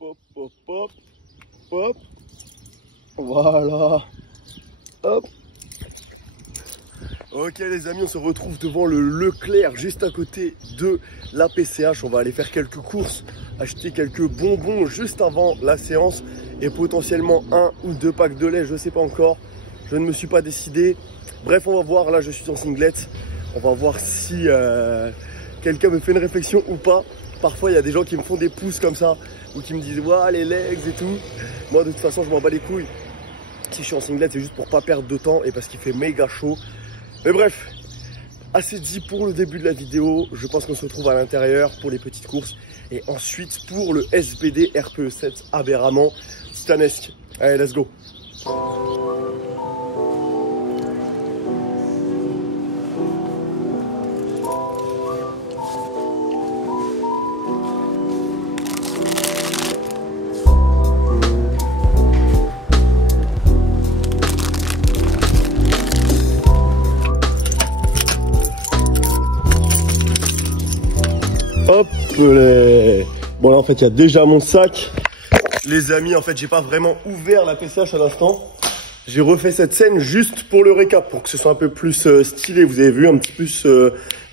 hop, hop, hop, hop. Voilà. Hop. Ok les amis, on se retrouve devant le Leclerc, juste à côté de la PCH. On va aller faire quelques courses, acheter quelques bonbons juste avant la séance et potentiellement 1 ou 2 packs de lait, je ne sais pas encore. Je ne me suis pas décidé. Bref, on va voir. Là, je suis en singlet. On va voir si quelqu'un me fait une réflexion ou pas. Parfois, il y a des gens qui me font des pouces comme ça ou qui me disent « Waouh, les legs et tout ». Moi, de toute façon, je m'en bats les couilles. Si je suis en singlet, c'est juste pour pas perdre de temps et parce qu'il fait méga chaud. Mais bref, assez dit pour le début de la vidéo. Je pense qu'on se retrouve à l'intérieur pour les petites courses. Et ensuite, pour le SBD RPE7 aberramment titanesque. Allez, let's go. Hop les... Bon là en fait il y a déjà mon sac. Les amis, en fait j'ai pas vraiment ouvert la PCH à l'instant. J'ai refait cette scène juste pour le récap, pour que ce soit un peu plus stylé. Vous avez vu, un petit plus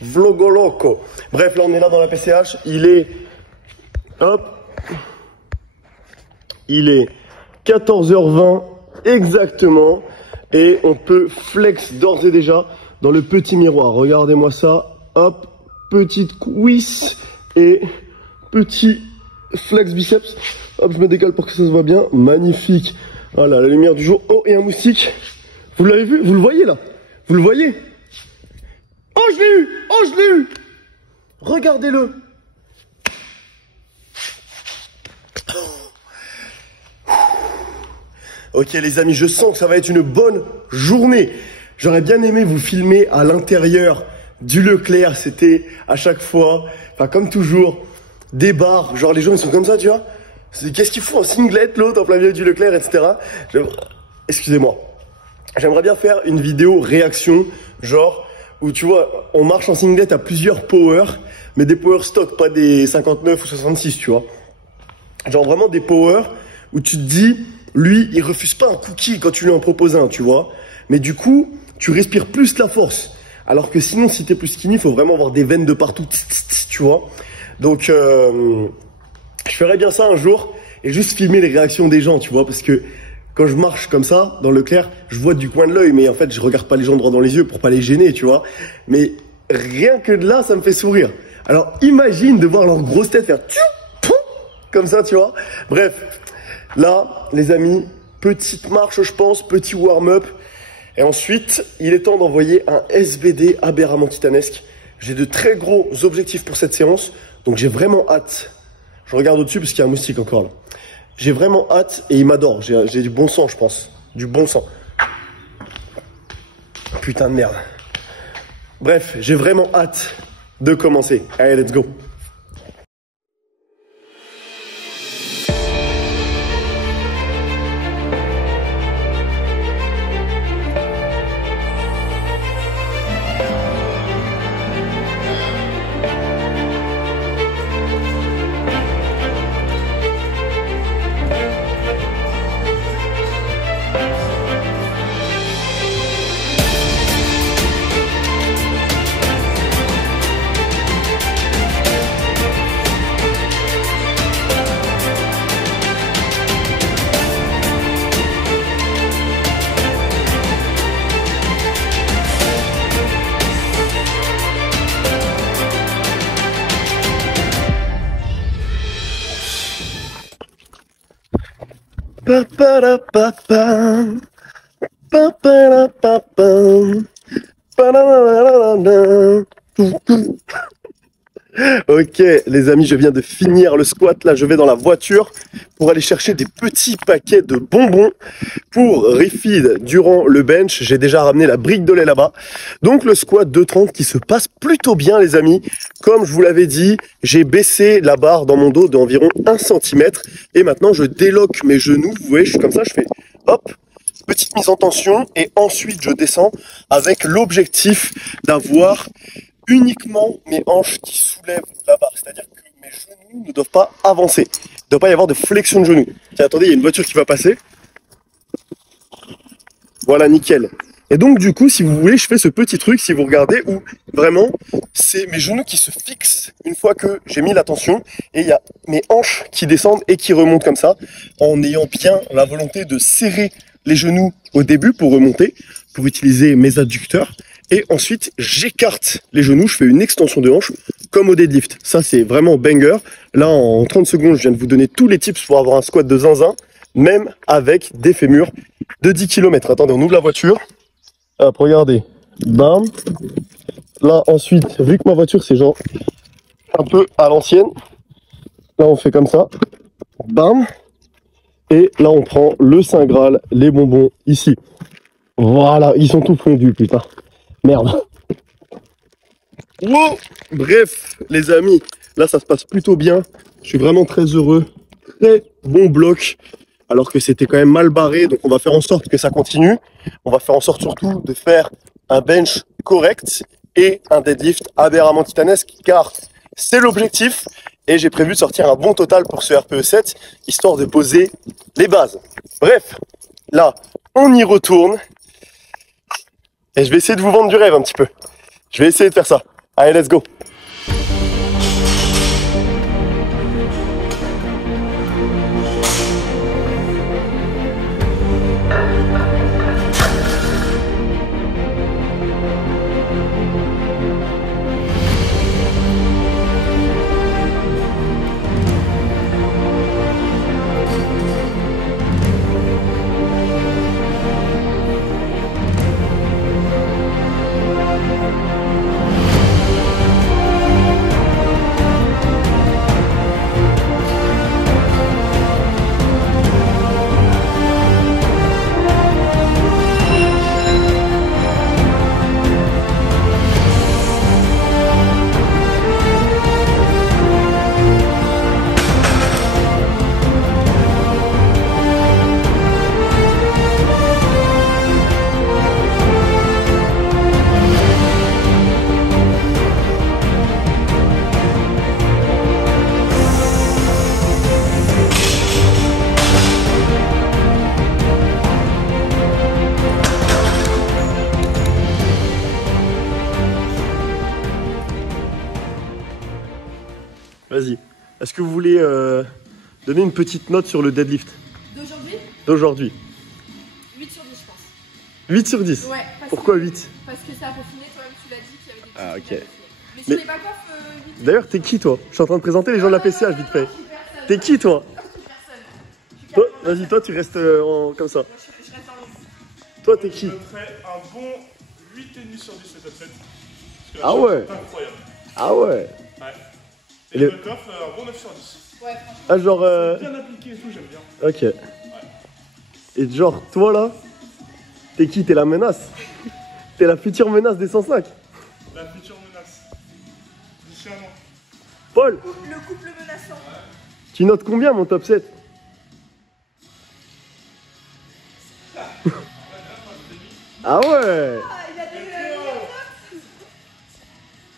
vlogoloco. Bref, là on est là dans la PCH. Il est... Hop. Il est 14h20 exactement. Et on peut flex d'ores et déjà dans le petit miroir. Regardez-moi ça. Hop. Petite cuisse et petit flex biceps. Hop, je me décale pour que ça se voit bien. Magnifique. Voilà, la lumière du jour. Oh, et un moustique. Vous l'avez vu? Vous le voyez là? Vous le voyez? Oh, je l'ai eu! Oh, je l'ai eu! Regardez-le. Ok les amis, je sens que ça va être une bonne journée. J'aurais bien aimé vous filmer à l'intérieur du Leclerc. C'était à chaque fois, enfin comme toujours, des bars. Genre les gens ils sont comme ça, tu vois. Qu'est-ce qu'ils font en singlet, l'autre en plein milieu du Leclerc, etc. Excusez-moi. J'aimerais bien faire une vidéo réaction, genre où tu vois, on marche en singlet à plusieurs power, mais des power stock, pas des 59 ou 66, tu vois. Genre vraiment des power où tu te dis, lui, il refuse pas un cookie quand tu lui en proposes un, tu vois. Mais du coup, tu respires plus la force. Alors que sinon, si t'es plus skinny, il faut vraiment avoir des veines de partout, tu vois. Donc, je ferais bien ça un jour et juste filmer les réactions des gens, tu vois. Parce que quand je marche comme ça, dans le Leclerc, je vois du coin de l'œil. Mais en fait, je regarde pas les gens droit dans les yeux pour pas les gêner, tu vois. Mais rien que de là, ça me fait sourire. Alors, imagine de voir leur grosse tête faire comme ça, tu vois. Bref, là, les amis, petite marche, je pense, petit warm-up. Et ensuite, il est temps d'envoyer un SBD aberramment titanesque. J'ai de très gros objectifs pour cette séance, donc j'ai vraiment hâte. Je regarde au-dessus parce qu'il y a un moustique encore là. J'ai vraiment hâte et il m'adore. J'ai du bon sang, je pense. Du bon sang. Putain de merde. Bref, j'ai vraiment hâte de commencer. Allez, let's go. Ok les amis, je viens de finir le squat. Là je vais dans la voiture pour aller chercher des petits paquets de bonbons pour refeed durant le bench. J'ai déjà ramené la brique de lait là-bas. Donc le squat 230 qui se passe plutôt bien les amis. Comme je vous l'avais dit, j'ai baissé la barre dans mon dos d'environ 1 cm. Et maintenant je déloque mes genoux. Vous voyez, je suis comme ça, je fais hop, petite mise en tension. Et ensuite je descends avec l'objectif d'avoir uniquement mes hanches qui soulèvent la barre. C'est-à-dire que mes genoux genoux ne doivent pas avancer. Il ne doit pas y avoir de flexion de genoux. Tiens, attendez, il y a une voiture qui va passer. Voilà, nickel. Et donc, du coup, si vous voulez, je fais ce petit truc, si vous regardez, où vraiment, c'est mes genoux qui se fixent une fois que j'ai mis la tension. Et il y a mes hanches qui descendent et qui remontent comme ça, en ayant bien la volonté de serrer les genoux au début pour remonter, pour utiliser mes adducteurs. Et ensuite, j'écarte les genoux, je fais une extension de hanche, comme au deadlift. Ça, c'est vraiment banger. Là, en 30 secondes, je viens de vous donner tous les tips pour avoir un squat de zinzin, même avec des fémurs de 10 km. Attendez, on ouvre la voiture. Hop, regardez. Bam. Là, ensuite, vu que ma voiture, c'est genre un peu à l'ancienne, là, on fait comme ça. Bam. Et là, on prend le Saint Graal, les bonbons, ici. Voilà, ils sont tout fondus, putain. Merde. Wow. Bref, les amis, là, ça se passe plutôt bien. Je suis vraiment très heureux. Très bon bloc. Alors que c'était quand même mal barré, donc on va faire en sorte que ça continue. On va faire en sorte surtout de faire un bench correct et un deadlift aberramment titanesque, car c'est l'objectif. Et j'ai prévu de sortir un bon total pour ce RPE 7, histoire de poser les bases. Bref, là, on y retourne. Et je vais essayer de vous vendre du rêve un petit peu. Je vais essayer de faire ça. Allez, let's go! Vas-y. Est-ce que vous voulez donner une petite note sur le deadlift d'aujourd'hui? 8 sur 10, je pense. 8 sur 10? Ouais. Pourquoi 8? Parce que ça a peaufiné, toi-même tu l'as dit qu'il y avait des petits Ah, ok. trucs à peaufiner. Mais sur les back-off, 8. D'ailleurs, t'es qui toi? Je suis en train de présenter les gens de la PCH vite fait. T'es qui toi? Personne. Vas-y, toi tu restes comme ça. Je reste en ligne. Toi t'es qui? Je mettrais un bon 8,5 sur 10 cette set. Ah ouais. Incroyable. Ah ouais. Ouais. Et le back-off, un bon 9 sur 10. Ouais, franchement. Ah genre... Bien appliqué et tout, j'aime bien. Ok. Et genre, toi là, t'es qui? T'es la menace. T'es la future menace des 105. La future menace. D'ici un an. Paul, Le couple menaçant. tu notes combien mon top 7? Ah ouais. Ah, il a donné la meilleure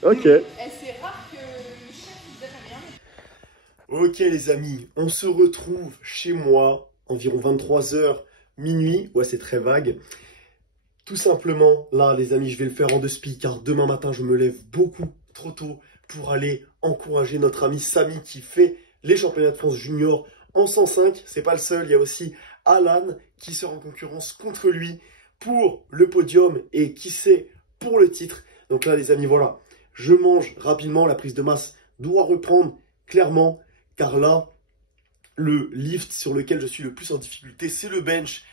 note. Ok. C'est rare que le chef il donne la meilleure note. Ok les amis, on se retrouve chez moi, environ 23h, minuit. Ouais, c'est très vague. Tout simplement, là les amis, je vais le faire en deux spi, car demain matin, je me lève beaucoup trop tôt pour aller encourager notre ami Samy qui fait les championnats de France junior en 105. C'est pas le seul, il y a aussi Alan qui sera en concurrence contre lui pour le podium et qui sait pour le titre. Donc là les amis, voilà, je mange rapidement, la prise de masse doit reprendre clairement, car là, le lift sur lequel je suis le plus en difficulté, c'est le bench.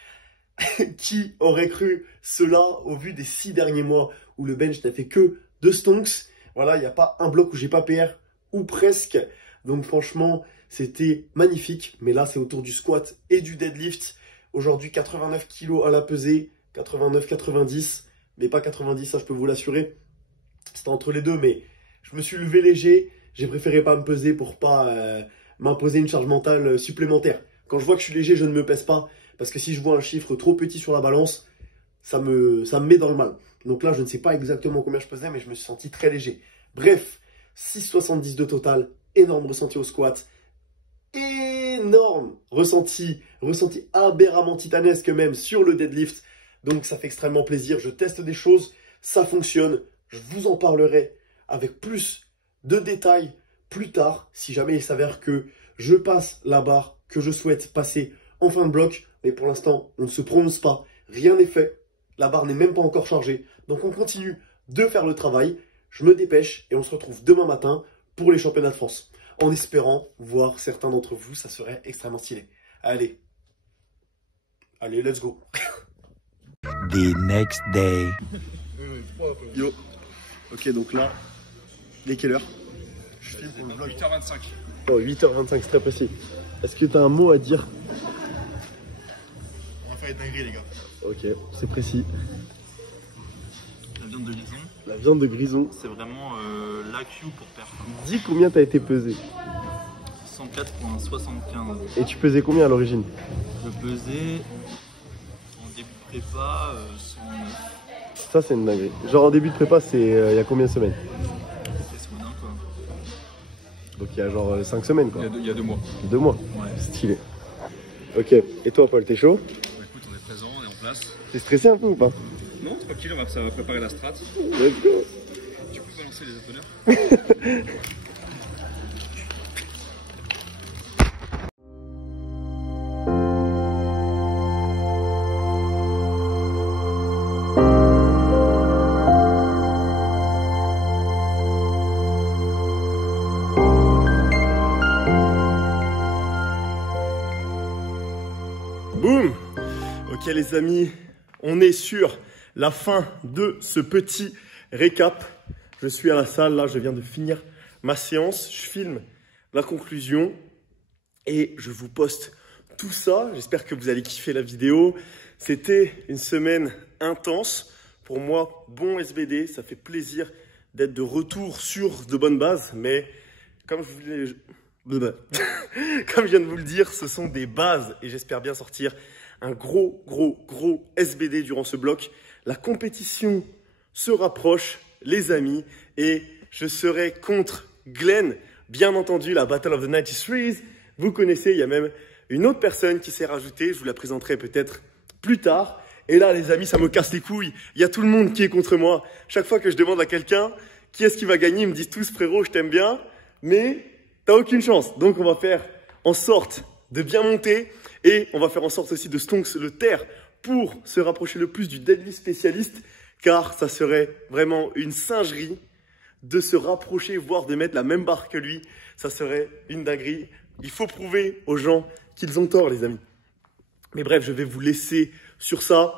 Qui aurait cru cela au vu des 6 derniers mois où le bench n'a fait que 2 stonks? Voilà, il n'y a pas un bloc où j'ai pas PR, ou presque. Donc franchement, c'était magnifique. Mais là, c'est autour du squat et du deadlift. Aujourd'hui, 89 kg à la pesée, 89, 90, mais pas 90, ça je peux vous l'assurer. C'était entre les deux, mais je me suis levé léger. J'ai préféré pas me peser pour pas m'imposer une charge mentale supplémentaire. Quand je vois que je suis léger, je ne me pèse pas. Parce que si je vois un chiffre trop petit sur la balance, ça me met dans le mal. Donc là, je ne sais pas exactement combien je pesais, mais je me suis senti très léger. Bref, 6,70 de total énorme ressenti au squat. Énorme ressenti aberramment titanesque même sur le deadlift. Donc ça fait extrêmement plaisir. Je teste des choses, ça fonctionne. Je vous en parlerai avec plus de détails plus tard, si jamais il s'avère que je passe la barre que je souhaite passer en fin de bloc. Mais pour l'instant, on ne se prononce pas, rien n'est fait. La barre n'est même pas encore chargée. Donc on continue de faire le travail. Je me dépêche et on se retrouve demain matin pour les championnats de France. En espérant voir certains d'entre vous, ça serait extrêmement stylé. Allez, let's go. The next day. Yo. Ok, donc là, il est quelle heure? Je filme pour le vlog. 8h25. Oh, 8h25, c'est très précis. Est-ce que tu as un mot à dire? On va faire une dinguerie, les gars. Ok, c'est précis. La viande de grison, La viande de grison. c'est vraiment l'AQ pour perf. Dis combien t'as été pesé. 104,75. Et tu pesais combien à l'origine? Je pesais en début de prépa 109. Ça, c'est une dinguerie. Genre en début de prépa, c'est il y a combien de semaines? C'est soudain quoi. Donc il y a genre 5 semaines quoi. Il y a 2 mois. 2 mois. Ouais. Stylé. Ok, et toi Paul, t'es chaud? Bah, écoute, on est présent, on est en place. T'es stressé un peu ou pas? Non, tranquille, ça va préparer la strat. Let's go. Tu peux balancer les appeleurs. Boum. Ok les amis, on est sur la fin de ce petit récap. Je suis à la salle, là je viens de finir ma séance. Je filme la conclusion et je vous poste tout ça. J'espère que vous allez kiffer la vidéo. C'était une semaine intense. Pour moi, bon SBD, ça fait plaisir d'être de retour sur de bonnes bases. Mais comme comme je viens de vous le dire, ce sont des bases et j'espère bien sortir un gros SBD durant ce bloc. La compétition se rapproche, les amis, et je serai contre Glenn. Bien entendu, la Battle of the 93s, vous connaissez, il y a même une autre personne qui s'est rajoutée, je vous la présenterai peut-être plus tard. Et là, les amis, ça me casse les couilles. Il y a tout le monde qui est contre moi. Chaque fois que je demande à quelqu'un qui est-ce qui va gagner, ils me disent tous, frérot, je t'aime bien, mais t'as aucune chance. Donc, on va faire en sorte de bien monter et on va faire en sorte aussi de stonks le terre pour se rapprocher le plus du deadlift spécialiste, car ça serait vraiment une singerie de se rapprocher, voire de mettre la même barre que lui. Ça serait une dinguerie. Il faut prouver aux gens qu'ils ont tort, les amis. Mais bref, je vais vous laisser sur ça.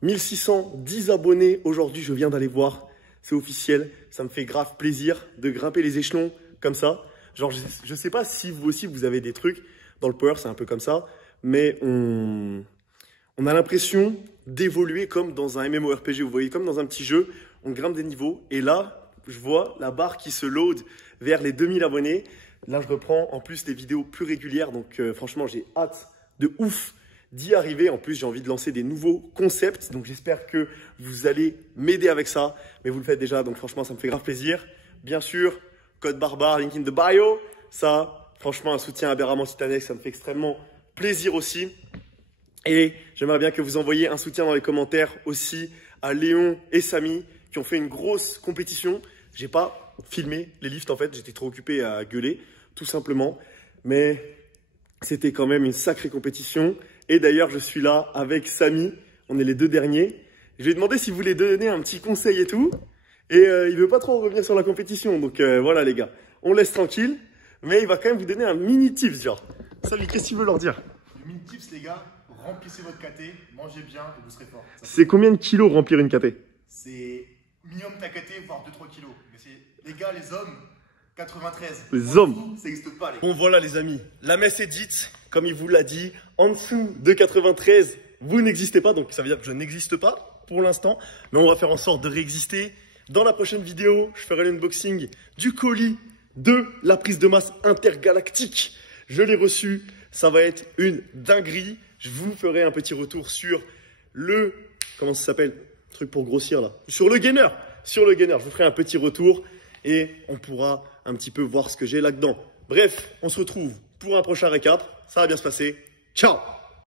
1610 abonnés aujourd'hui, je viens d'aller voir. C'est officiel. Ça me fait grave plaisir de grimper les échelons comme ça. Genre, je sais pas si vous aussi, vous avez des trucs. Dans le power, c'est un peu comme ça. Mais on a l'impression d'évoluer comme dans un MMORPG. Vous voyez, comme dans un petit jeu, on grimpe des niveaux. Et là, je vois la barre qui se load vers les 2000 abonnés. Là, je reprends en plus des vidéos plus régulières. Donc, franchement, j'ai hâte de ouf d'y arriver. En plus, j'ai envie de lancer des nouveaux concepts. Donc, j'espère que vous allez m'aider avec ça. Mais vous le faites déjà. Donc, franchement, ça me fait grave plaisir. Bien sûr, code barbare, link in the bio. Ça, franchement, un soutien aberramment titanesque. Ça me fait extrêmement plaisir aussi. Et j'aimerais bien que vous envoyiez un soutien dans les commentaires aussi à Léon et Samy qui ont fait une grosse compétition. J'ai pas filmé les lifts en fait. J'étais trop occupé à gueuler, tout simplement. Mais c'était quand même une sacrée compétition. Et d'ailleurs, je suis là avec Samy. On est les deux derniers. Je lui ai demandé s'il voulait donner un petit conseil et tout. Et il veut pas trop revenir sur la compétition. Donc voilà les gars, on laisse tranquille. Mais il va quand même vous donner un mini tips genre. Samy, qu'est-ce que tu veux leur dire? Le mini tips, les gars, remplissez votre KT, mangez bien et vous serez fort. C'est combien de kilos remplir une KT? C'est minimum ta KT, voire 2-3 kilos. Mais c'est, les gars, les hommes, 93. Les hommes. Ça n'existe pas, les gars. Bon voilà les amis, la messe est dite. Comme il vous l'a dit, en dessous de 93, vous n'existez pas. Donc ça veut dire que je n'existe pas pour l'instant. Mais on va faire en sorte de réexister. Dans la prochaine vidéo, je ferai l'unboxing du colis de la prise de masse intergalactique. Je l'ai reçu, ça va être une dinguerie. Je vous ferai un petit retour sur le, comment ça s'appelle, truc pour grossir là, sur le gainer. Sur le gainer, je vous ferai un petit retour et on pourra un petit peu voir ce que j'ai là-dedans. Bref, on se retrouve pour un prochain récap. Ça va bien se passer. Ciao!